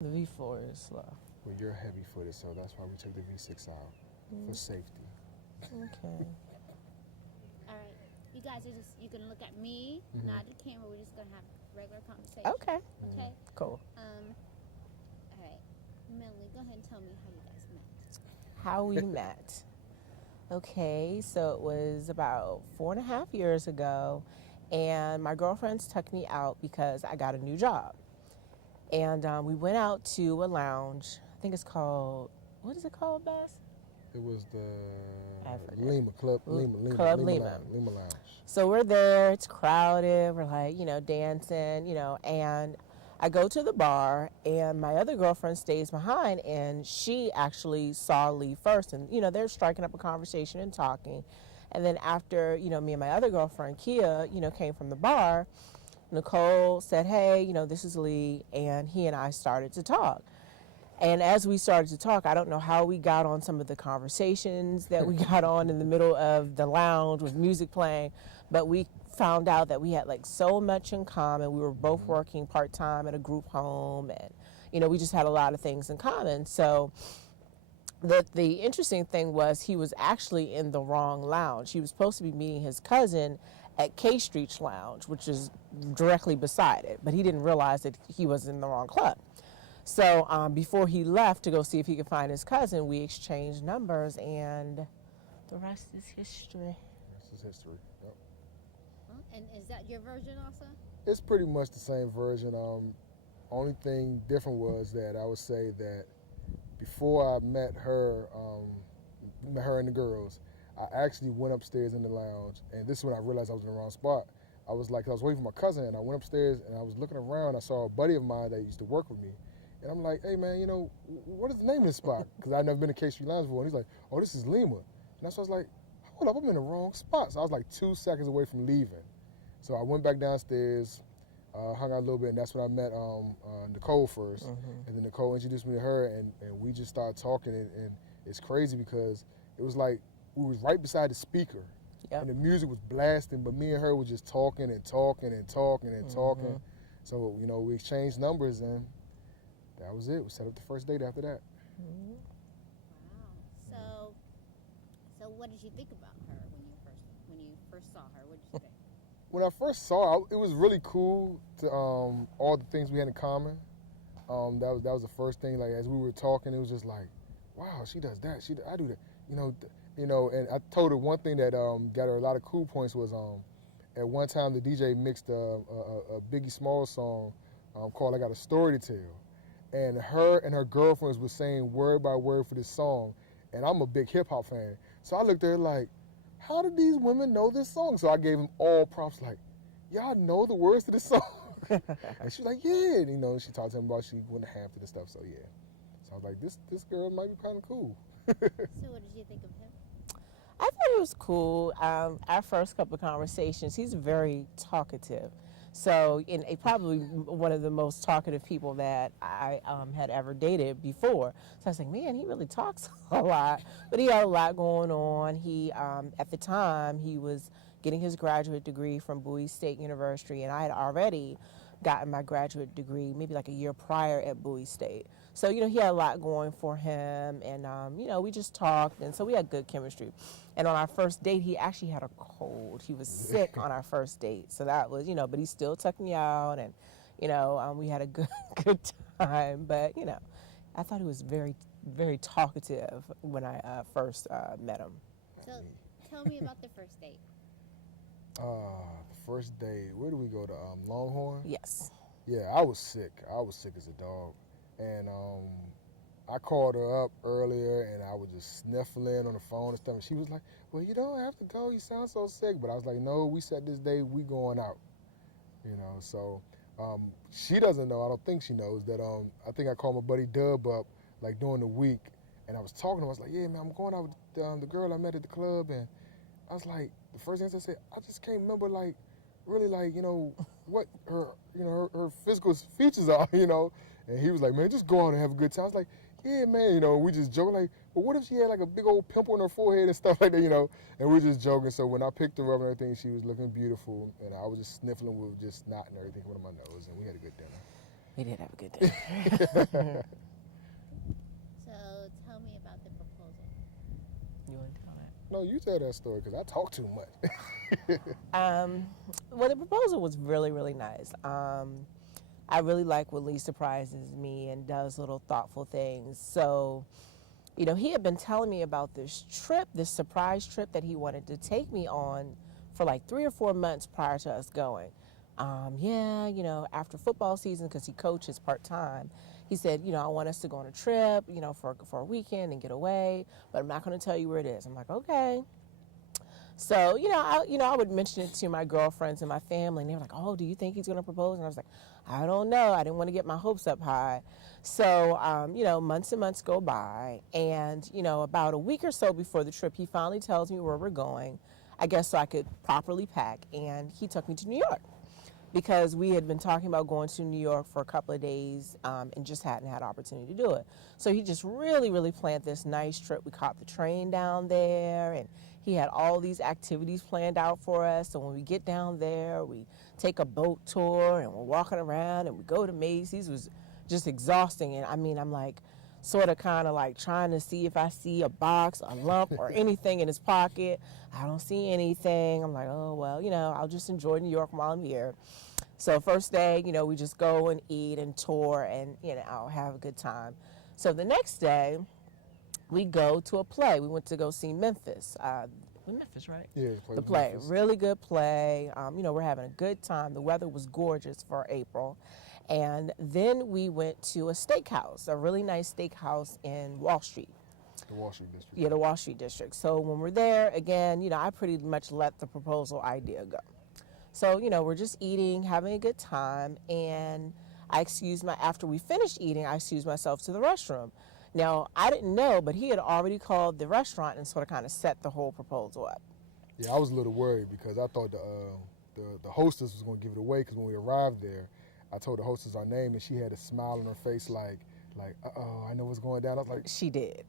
The V4 is slow. Well, you're heavy-footed, so that's why we took the V6 out for safety. Okay. All right. You guys are just, you can look at me, not the camera. We're just going to have regular conversation. Okay. Okay? Cool. All right. Melanie, go ahead and tell me how you guys met. How we met. Okay, so it was about 4.5 years ago, and my girlfriends took me out because I got a new job. And we went out to a lounge. I think it's called, what is it called, Bess? It was the Lima Lima Lounge. So we're there, it's crowded, we're like, dancing, and I go to the bar, and my other girlfriend stays behind, and she actually saw Lee first, and, they're striking up a conversation and talking. And then after, me and my other girlfriend, Kia, came from the bar, Nicole said, hey, this is Lee, and he and I started to talk. And as we started to talk, I don't know how we got on some of the conversations that we got on in the middle of the lounge with music playing, but we found out that we had like so much in common. We were both working part-time at a group home, and we just had a lot of things in common. So the interesting thing was he was actually in the wrong lounge. He was supposed to be meeting his cousin at K Street's lounge, which is directly beside it, but he didn't realize that he was in the wrong club. So before he left to go see if he could find his cousin, we exchanged numbers, and the rest is history. This is history. Yep. And is that your version also? It's pretty much the same version. Only thing different was that I would say that before I met her and the girls, I actually went upstairs in the lounge, and this is when I realized I was in the wrong spot. I was waiting for my cousin, and I went upstairs, and I was looking around. I saw a buddy of mine that used to work with me, and I'm like, hey, man, what is the name of this spot? Because I'd never been to K Street Lounge before, and he's like, oh, this is Lima. And that's why I was like, hold up, I'm in the wrong spot. So I was like 2 seconds away from leaving. So I went back downstairs, hung out a little bit, and that's when I met Nicole first. And then Nicole introduced me to her, and we just started talking, and it's crazy because it was like we was right beside the speaker, and the music was blasting, but me and her were just talking and talking and talking and talking. So, we exchanged numbers, and that was it. We set up the first date after that. Wow. So what did you think about her when you first saw her? What did you think? When I first saw her, it was really cool to all the things we had in common. That was the first thing. Like, as we were talking, it was just like, wow, she does that. I do that. And I told her one thing that got her a lot of cool points was at one time the DJ mixed a Biggie Smalls song called "I Got a Story to Tell," and her girlfriends were saying word by word for this song, and I'm a big hip hop fan, so I looked at her like, how did these women know this song? So I gave them all props, like, y'all know the words to this song? And she was like, yeah. And, she talked to him about she went half to the stuff, so yeah. So I was like, this girl might be kind of cool. So what did you think of him? I thought it was cool. Our first couple of conversations, he's very talkative. So, probably one of the most talkative people that I had ever dated before. So I was like, man, he really talks a lot. But he had a lot going on. He, at the time, he was getting his graduate degree from Bowie State University, and I had already gotten my graduate degree maybe like a year prior at Bowie State. So, he had a lot going for him, and, we just talked, and so we had good chemistry. And on our first date, he actually had a cold. He was sick on our first date. So that was, but he still took me out, and, we had a good time. But, I thought he was very, very talkative when I first met him. So tell me about the first date. The first date, where do we go to? Longhorn? Yes. Yeah, I was sick. I was sick as a dog. And I called her up earlier, and I was just sniffling on the phone and stuff. And she was like, well, you don't have to go. You sound so sick. But I was like, no, we set this day. We going out. So she doesn't know. I don't think she knows that I think I called my buddy Dub up, like, during the week. And I was talking to him. I was like, yeah, man, I'm going out with the girl I met at the club. And I was like, the first thing I said, I just can't remember, like, really, like, what her physical features are, And he was like, man, just go out and have a good time. I was like, yeah, man, we just joking, like, but what if she had like a big old pimple on her forehead and stuff like that, and we were just joking. So when I picked her up and everything, she was looking beautiful, and I was just sniffling with just snot and everything coming on my nose, and we had a good dinner. We did have a good day. So tell me about the proposal. You want to tell that? No, you tell that story because I talk too much. Well, the proposal was really, really nice. I really like when Lee surprises me and does little thoughtful things. So, he had been telling me about this trip, this surprise trip that he wanted to take me on for like 3 or 4 months prior to us going. Yeah, after football season, because he coaches part time, he said, I want us to go on a trip, for a weekend and get away, but I'm not going to tell you where it is. I'm like, okay. So, I would mention it to my girlfriends and my family, and they were like, "Oh, do you think he's going to propose?" And I was like, "I don't know. I didn't want to get my hopes up high." So, months and months go by, and about a week or so before the trip, he finally tells me where we're going. I guess so I could properly pack, and he took me to New York because we had been talking about going to New York for a couple of days and just hadn't had opportunity to do it. So he just really, really planned this nice trip. We caught the train down there, and he had all these activities planned out for us. So when we get down there, we take a boat tour, and we're walking around, and we go to Macy's. It was just exhausting. And I'm like, sort of kind of like trying to see if I see a box, a lump, or anything in his pocket. I don't see anything. I'm like, oh, well, I'll just enjoy New York while I'm here. So first day, we just go and eat and tour and, I'll have a good time. So the next day, we go to a play. We went to go see Memphis. Memphis, right? Yeah, the play. Memphis. Really good play. We're having a good time. The weather was gorgeous for April. And then we went to a steakhouse, a really nice steakhouse in Wall Street. The Wall Street District. Yeah, the Wall Street District. So when we're there, again, I pretty much let the proposal idea go. So, we're just eating, having a good time, and after we finished eating, I excused myself to the restroom. Now, I didn't know, but he had already called the restaurant and sort of kind of set the whole proposal up. Yeah, I was a little worried because I thought the hostess was going to give it away because when we arrived there, I told the hostess our name, and she had a smile on her face like, uh-oh, I know what's going down. I was like, she did.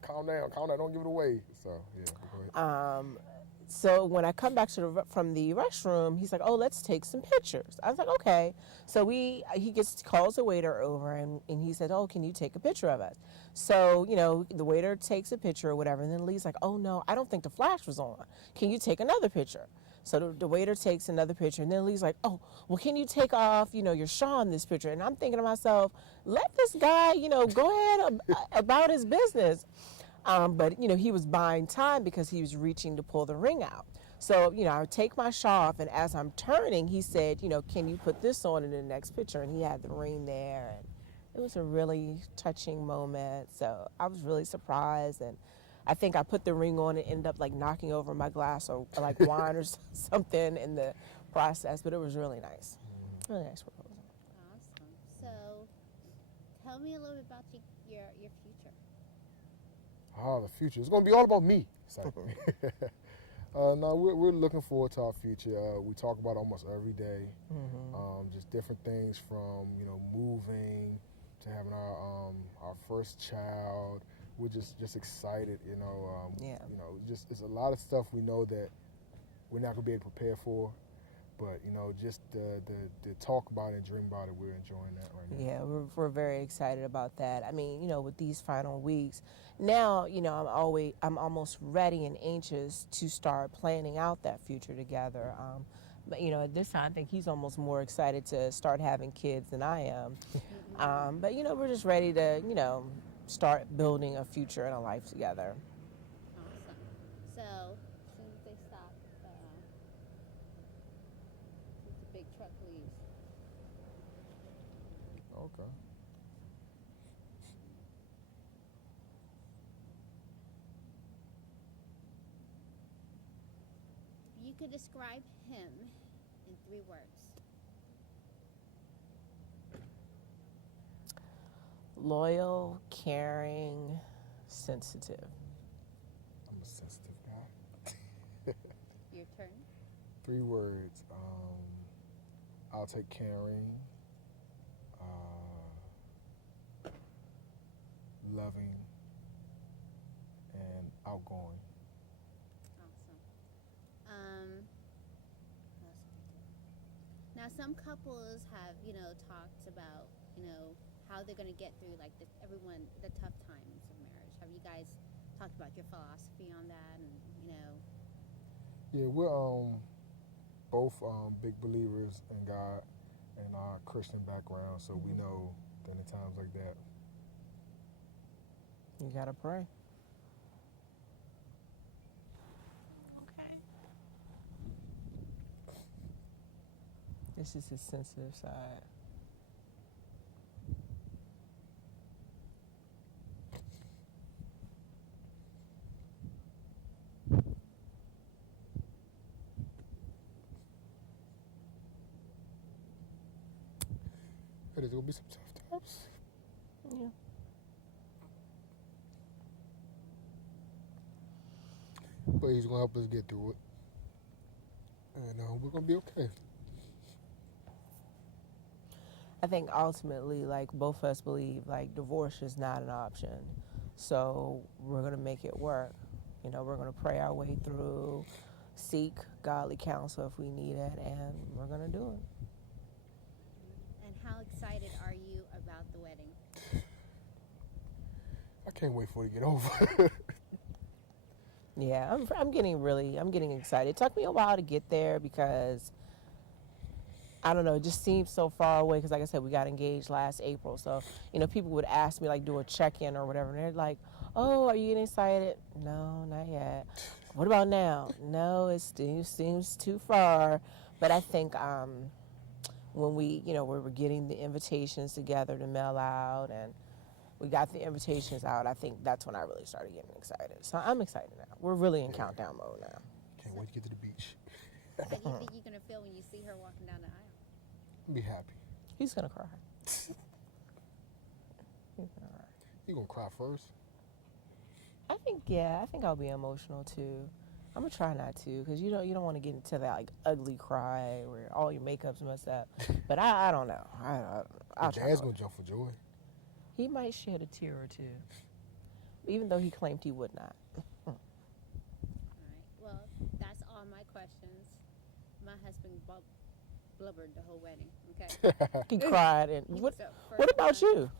Calm down, don't give it away. So, yeah, go ahead. So when I come back from the restroom, he's like, "Oh, let's take some pictures." I was like, "Okay." So he calls the waiter over and he said, "Oh, can you take a picture of us?" So the waiter takes a picture or whatever, and then Lee's like, "Oh no, I don't think the flash was on. Can you take another picture?" So the waiter takes another picture, and then Lee's like, "Oh, well, can you take off your shawl in this picture?" And I'm thinking to myself, let this guy go ahead about his business. But he was buying time because he was reaching to pull the ring out. So, I would take my shawl off, and as I'm turning, he said, "Can you put this on in the next picture?" And he had the ring there, and it was a really touching moment. So I was really surprised, and I think I put the ring on and ended up like knocking over my glass or like wine or something in the process. But it was really nice, really nice proposal. Awesome. So tell me a little bit about your future. Oh, the future. It's going to be all about me. No, we're looking forward to our future. We talk about almost every day. Just different things from, moving to having our first child. We're just excited, Yeah. Just it's a lot of stuff we know that we're not going to be able to prepare for. But, just the talk about it and dream about it, we're enjoying that right now. Yeah, we're very excited about that. I mean, with these final weeks, now, I'm almost ready and anxious to start planning out that future together. But, at this time, I think he's almost more excited to start having kids than I am. But, we're just ready to, start building a future and a life together. Awesome. So as soon as they stop, since the big truck leaves. Okay. You could describe him in 3 words. Loyal, caring, sensitive. I'm a sensitive guy. Your turn. 3 words. I'll take caring, loving, and outgoing. Awesome. What else we do? Now Now, some couples have, talked about, how they're going to get through, like, the tough times of marriage. Have you guys talked about your philosophy on that and. Yeah, we're both big believers in God and our Christian background, so we know that in times like that, You gotta pray. Okay. This is his sensitive side. it is gonna be some tough times. Yeah. But he's gonna help us get through it, and we're gonna be okay. I think ultimately, like, both of us believe, like, divorce is not an option. So we're gonna make it work. We're gonna pray our way through, seek godly counsel if we need it, and we're gonna do it. And how excited are you about the wedding? I can't wait for it to get over. Yeah, I'm getting excited. It took me a while to get there because I don't know, it just seems so far away because, like I said, we got engaged last April. So, people would ask me, like, do a check-in or whatever, and they're like, oh, are you getting excited? No, not yet. What about now? No, it still seems too far. But I think when we were getting the invitations together to mail out and we got the invitations out, I think that's when I really started getting excited. So I'm excited now. We're really in countdown mode now. Can't wait to get to the beach. How do you think you're going to feel when you see her walking down the aisle? Be happy. He's going to cry. He's gonna cry. You gonna cry first? I think I'll be emotional too. I'm gonna try not to, because you don't want to get into that, like, ugly cry where all your makeup's messed up. But I don't know. I'll try. Dad's gonna jump for joy. He might shed a tear or two, even though he claimed he would not. All right. Well, that's all my questions. My husband blubbered the whole wedding. Okay. He cried. And what about you?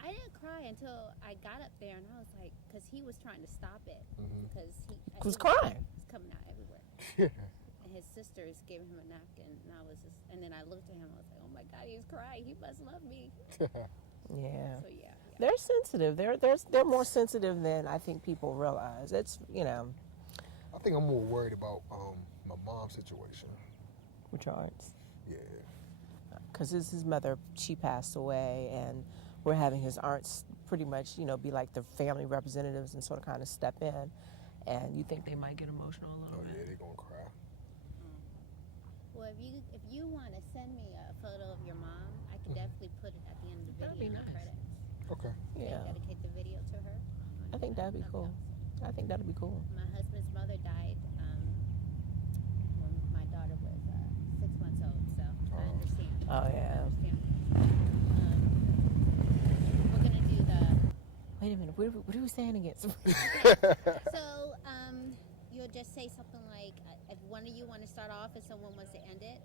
I didn't cry until I got up there, and I was like, because he was trying to stop it, because he was crying. It's coming out everywhere. And his sisters gave him a napkin, and and then I looked at him, I was like, oh my God, he's crying. He must love me. Yeah. So yeah. They're sensitive. They're more sensitive than I think people realize. It's I think I'm more worried about my mom's situation. Which aunts? Yeah. Because his mother, she passed away, and we're having his aunts pretty much, be like the family representatives and sort of kind of step in. And you think they might get emotional a little bit? Yeah, they're gonna cry. Well, if you want to send me a photo of your mom, I can definitely put it at the end of the That'd video be in the nice. credits. Okay. Yeah. Dedicate the video to her. I think that'd be cool. I think that'd be cool. My husband's mother died when my daughter was 6 months old, so I understand. Oh, yeah. I understand. We're gonna do the. Wait a minute. What are we saying again? So you'll just say something like, if one of you want to start off and someone wants to end it,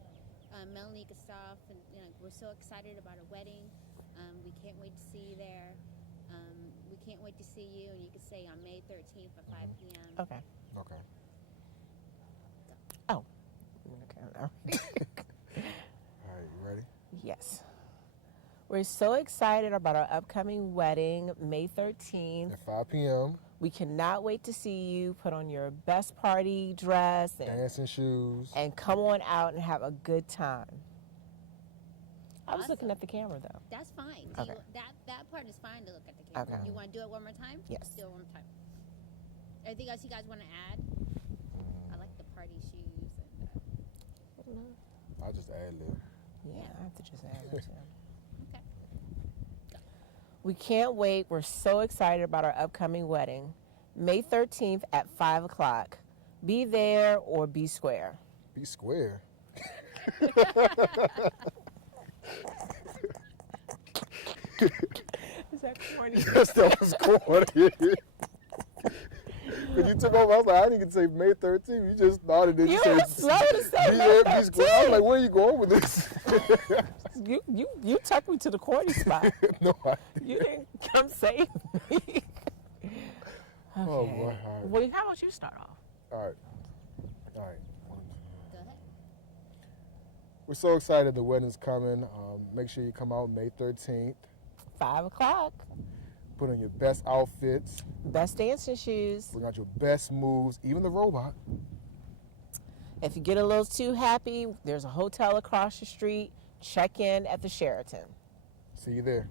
Melanie can start off, and we're so excited about our wedding. We can't wait to see you there. We can't wait to see you, and you can say on May 13th at 5 p.m. Okay. Okay. Oh. Okay. All right. All right, you ready? Yes. We're so excited about our upcoming wedding, May 13th. At 5 p.m. We cannot wait to see you. Put on your best party dress Dancing shoes. and come on out and have a good time. I was Awesome. looking at the camera, though. That's fine. Okay. That part is fine to look at the camera. Okay. You want to do it one more time? Yes. Let's do it one more time. Anything else you guys want to add? I like the party shoes. And, I'll just ad lib. Yeah, I have to just add that too. okay. We can't wait. We're so excited about our upcoming wedding, May 13th at 5 o'clock. Be there or be square. Be square. Is that corny? Yes, that was corny. When you took over, I was like, I didn't even say May 13th. You just started it. You were slow to say May BMB Square. I was like, 13th. where are you going with this? You tucked me to the corny spot. No, I You didn't come save me. Oh, boy. All right. Well, How about you start off? All right. All right. Go ahead. We're so excited the wedding's coming. Make sure you come out May 13th. 5 o'clock. Put on your best outfits. Best dancing shoes. Bring out your best moves, even the robot. If you get a little too happy, there's a hotel across the street. Check in at the Sheraton. See you there.